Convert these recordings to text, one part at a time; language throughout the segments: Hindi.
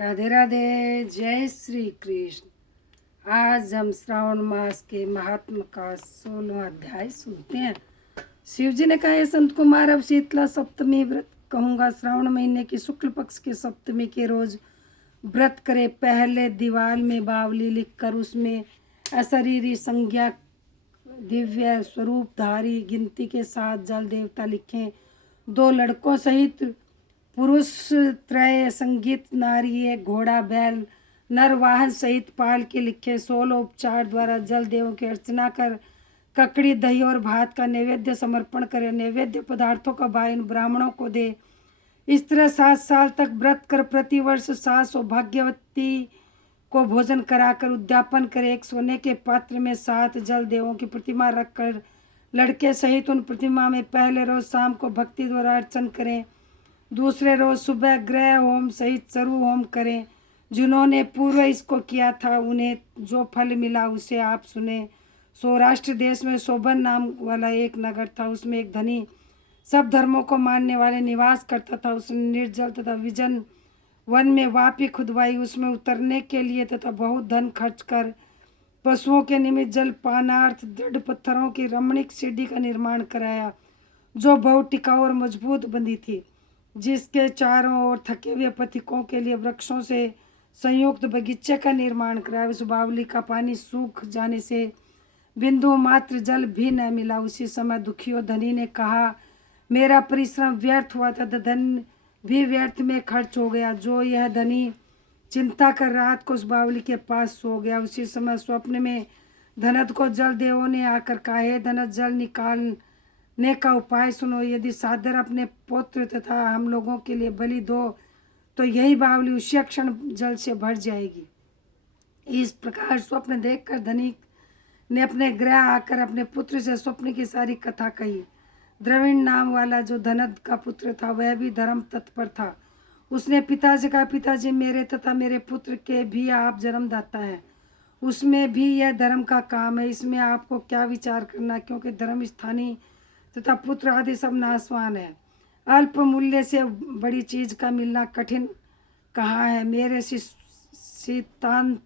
राधे राधे, जय श्री कृष्ण। आज हम श्रावण मास के महात्म का 16वां अध्याय सुनते हैं। शिव जी ने कहा, हे संत कुमार, अब शीतला सप्तमी व्रत कहूँगा। श्रावण महीने की शुक्ल पक्ष की सप्तमी के रोज व्रत करे। पहले दीवाल में बावली लिखकर उसमें अशरीरी संज्ञा दिव्य स्वरूपधारी गिनती के साथ जल देवता लिखें। 2 लड़कों सहित पुरुष त्रय संगीत नारी एक घोड़ा बैल नर वाहन सहित पाल के लिखे। 16 उपचार द्वारा जल देवों की अर्चना कर ककड़ी दही और भात का नैवेद्य समर्पण करे। नैवेद्य पदार्थों का वायन ब्राह्मणों को दे। इस तरह 7 साल तक व्रत कर प्रतिवर्ष 7 सौभाग्यवती को भोजन कराकर उद्यापन करे। एक सोने के पात्र में 7 जल देवों की प्रतिमा रखकर लड़के सहित उन प्रतिमा में पहले रोज शाम को भक्ति द्वारा अर्चन करें। दूसरे रोज सुबह ग्रह होम सहित चरु होम करें। जिन्होंने पूर्व इसको किया था उन्हें जो फल मिला उसे आप सुने। सौराष्ट्र देश में शोभन नाम वाला एक नगर था। उसमें एक धनी सब धर्मों को मानने वाले निवास करता था। उसने निर्जल तथा विजन वन में वापी खुदवाई। उसमें उतरने के लिए तथा बहुत धन खर्च कर पशुओं के निमित्त जल पानार्थ दृढ़ पत्थरों की रमणीक सीढ़ी का निर्माण कराया, जो बहुत टिकाऊ और मजबूत बंधी थी, जिसके चारों ओर थके हुए पथिकों के लिए वृक्षों से संयुक्त बगीचे का निर्माण कराया। उस बावली का पानी सूख जाने से बिंदु मात्र जल भी न मिला। उसी समय दुखी और धनी ने कहा, मेरा परिश्रम व्यर्थ हुआ था, धन भी व्यर्थ में खर्च हो गया। जो यह धनी चिंता कर रात को उस बावली के पास सो गया। उसी समय स्वप्न में धनत को जल देवों ने आकर कहा, हे धनत, जल निकालने का उपाय सुनो। यदि सादर अपने पुत्र तथा हम लोगों के लिए बलि दो तो यही बावली उसी क्षण जल से भर जाएगी। इस प्रकार स्वप्न देखकर धनिक ने अपने गृह आकर अपने पुत्र से स्वप्न की सारी कथा कही। द्रविण नाम वाला जो धनत का पुत्र था वह भी धर्म तत्पर था। उसने पिता से कहा, पिताजी, मेरे तथा मेरे पुत्र के भी आप जन्मदाता हैं। उसमें भी यह धर्म का काम है। इसमें आपको क्या विचार करना, क्योंकि धर्म स्थानीय तथा पुत्र आदि सब नाशवान है। अल्प मूल्य से बड़ी चीज का मिलना कठिन कहाँ है। मेरे शीतांशु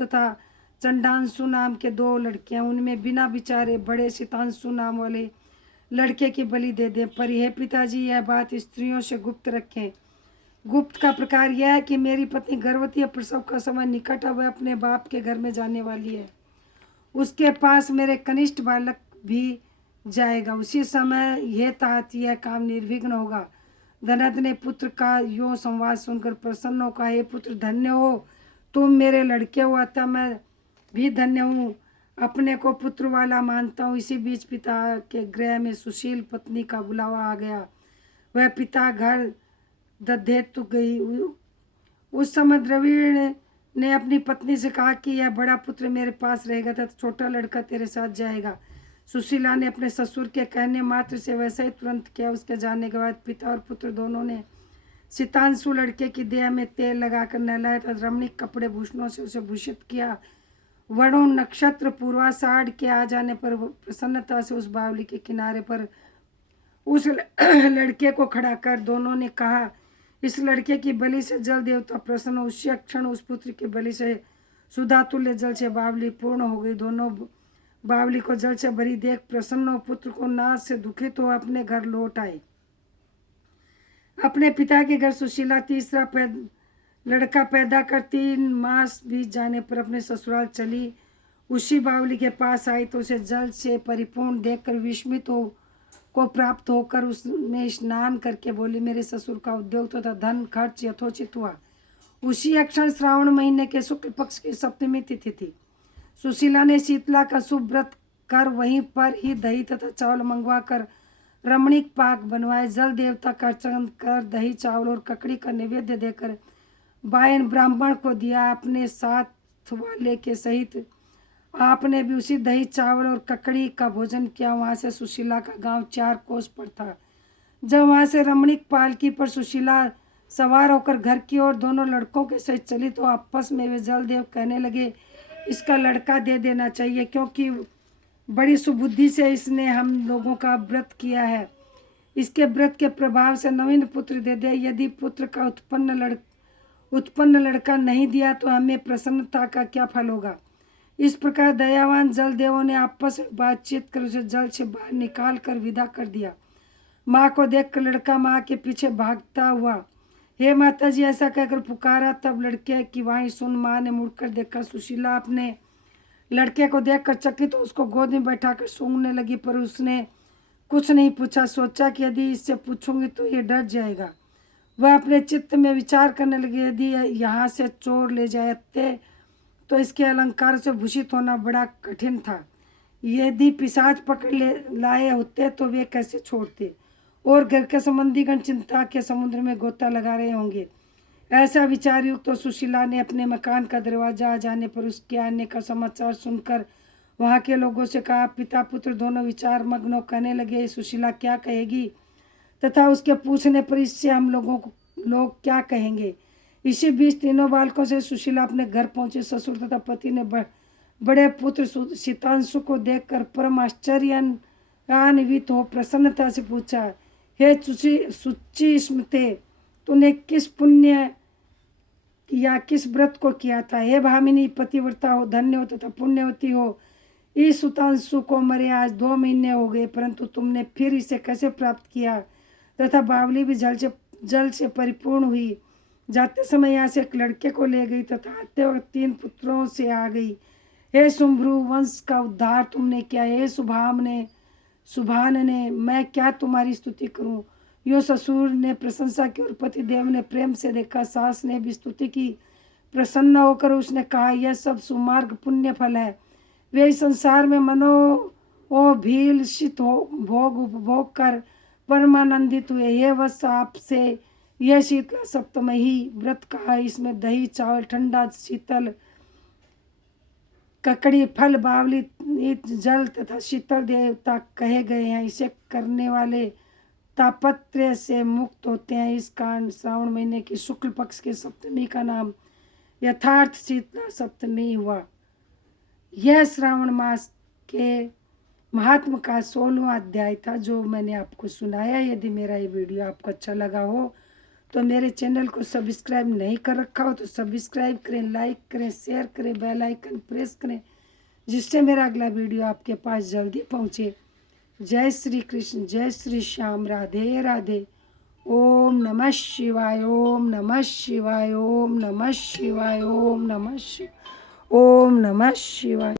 तथा चंडांशु नाम के 2 लड़कियां, उनमें बिना विचारे बड़े शीतांशु नाम वाले लड़के की बलि दे दें। पर यह पिताजी, यह बात स्त्रियों से गुप्त रखें। गुप्त का प्रकार यह है कि मेरी पत्नी गर्भवती है, प्रसव का समय निकट है, वह अपने बाप के घर में जाने वाली है। उसके पास मेरे कनिष्ठ बालक भी जाएगा। उसी समय यह तात यह काम निर्विघ्न होगा। धनत ने पुत्र का यूं संवाद सुनकर प्रसन्न हो कहा, हे पुत्र, धन्य हो तुम, मेरे लड़के हो, अतः मैं भी धन्य हूँ, अपने को पुत्र वाला मानता हूँ। इसी बीच पिता के गृह में सुशील पत्नी का बुलावा आ गया। वह पिता घर दधेतु गई। उस समय द्रविड़ ने अपनी पत्नी से कहा कि यह बड़ा पुत्र मेरे पास रहेगा तथा छोटा लड़का तेरे साथ जाएगा। सुशीला ने अपने ससुर के कहने मात्र से वैसा ही तुरंत किया। उसके जाने के बाद पिता और पुत्र दोनों ने शीतांशु लड़के की देह में तेल लगाकर नहलाया तथा रमणीक कपड़े भूषणों से उसे भूषित किया। वरुण नक्षत्र पूर्वाषाढ़ के आ जाने पर प्रसन्नता से उस बावली के किनारे पर उस लड़के को खड़ा कर दोनों ने कहा, इस लड़के की बलि से जल देवता प्रसन्न। उसी क्षण उस पुत्र की बलि से सुधातुल्य जल से बावली पूर्ण हो गई। दोनों बावली को जल से भरी देख प्रसन्न हो पुत्र को नाश से दुखित हो अपने घर लौट आए। अपने पिता के घर सुशीला तीसरा लड़का पैदा कर 3 मास बीत जाने पर अपने ससुराल चली। उसी बावली के पास आई तो उसे जल से परिपूर्ण देखकर विस्मित को प्राप्त होकर उसमें स्नान करके बोली, मेरे ससुर का उद्योग तथा धन खर्च यथोचित हुआ। उसी क्षण श्रावण महीने के शुक्ल पक्ष की सप्तमी तिथि थी। सुशीला ने शीतला का शुभ व्रत कर वहीं पर ही दही तथा चावल मंगवा कर रमणीक पाक बनवाए। जल देवता का अर्चन कर दही चावल और ककड़ी का नैवेद्य देकर वायन ब्राह्मण को दिया। अपने साथ वाले के सहित आपने भी उसी दही चावल और ककड़ी का भोजन किया। वहाँ से सुशीला का गांव 4 कोस पर था। जब वहाँ से रमणीक पालकी पर सुशीला सवार होकर घर की ओर दोनों लड़कों के सहित चली तो आपस में वे जलदेव कहने लगे, इसका लड़का दे देना चाहिए, क्योंकि बड़ी सुबुद्धि से इसने हम लोगों का व्रत किया है। इसके व्रत के प्रभाव से नवीन पुत्र दे दे। यदि पुत्र का उत्पन्न उत्पन्न लड़का नहीं दिया तो हमें प्रसन्नता का क्या फल होगा। इस प्रकार दयावान जल देवों ने आपस में बातचीत कर उसे जल से बाहर निकाल कर विदा कर दिया। माँ को देखकर लड़का माँ के पीछे भागता हुआ हे माता जी ऐसा कहकर पुकारा। तब लड़के की वाणी सुन माँ ने मुड़कर देखा। सुशीला अपने लड़के को देखकर चकित तो उसको गोद में बैठाकर सूंघने लगी, पर उसने कुछ नहीं पूछा। सोचा कि यदि इससे पूछूंगी तो ये डर जाएगा। वह अपने चित्त में विचार करने लगी, यदि यहाँ से चोर ले जाते तो इसके अलंकार से भूषित होना बड़ा कठिन था। यदि पिशाच पकड़ ले लाए होते तो वे कैसे छोड़ते, और घर के संबंधीगण चिंता के समुद्र में गोता लगा रहे होंगे। ऐसा विचार युक्त तो सुशीला ने अपने मकान का दरवाजा आ जाने पर उसके आने का समाचार सुनकर वहाँ के लोगों से कहा। पिता पुत्र दोनों विचार मग्न कहने लगे, सुशीला क्या कहेगी तथा उसके पूछने पर इससे हम लोग क्या कहेंगे। इसी बीच तीनों बालकों से सुशीला अपने घर पहुंचे। ससुर तथा पति ने बड़े पुत्र शीतांशु को देखकर परम आश्चर्यान्वित हो प्रसन्नता से पूछा, हे सुचि स्मृते, तूने किस पुण्य या किस व्रत को किया था। हे भामिनी, पतिव्रता हो, धन्य हो तथा पुण्यवती हो। इस सुतांशु को मरे आज 2 महीने हो गए, परंतु तुमने फिर इसे कैसे प्राप्त किया तथा बावली भी जल से परिपूर्ण हुई। जाते समय यहाँ से एक लड़के को ले गई तथा आते वक्त 3 पुत्रों से आ गई। हे शुंभ्रु, वंश का उद्धार तुमने किया। हे सुभान ने मैं क्या तुम्हारी स्तुति करूं। यो ससुर ने प्रशंसा की और पतिदेव ने प्रेम से देखा। सास ने भी स्तुति की। प्रसन्न होकर उसने कहा, यह सब सुमार्ग पुण्य फल है। वे इस संसार में मनोभीलषित हो भोग उपभोग कर परमानंदित हुए। ये वत्स आपसे यह शीतला सप्तमही व्रत कहा। इसमें दही चावल ठंडा शीतल ककड़ी फल बावली जल तथा शीतल देवता कहे गए हैं। इसे करने वाले तापत्र्य से मुक्त होते हैं। इस कारण श्रावण महीने की शुक्ल पक्ष की सप्तमी का नाम यथार्थ शीतला सप्तमी हुआ। यह श्रावण मास के महात्म का 16वां अध्याय था जो मैंने आपको सुनाया। यदि मेरा ये वीडियो आपको अच्छा लगा हो तो मेरे चैनल को सब्सक्राइब नहीं कर रखा हो तो सब्सक्राइब करें, लाइक करें, शेयर करें, बेल आइकन प्रेस करें, जिससे मेरा अगला वीडियो आपके पास जल्दी पहुँचे। जय श्री कृष्ण, जय श्री श्याम, राधे राधे। ओम नमः शिवाय, ओम नमः शिवाय, ओम नमः शिवाय, ओम नमः शिवाय, ओम नमः शिवाय।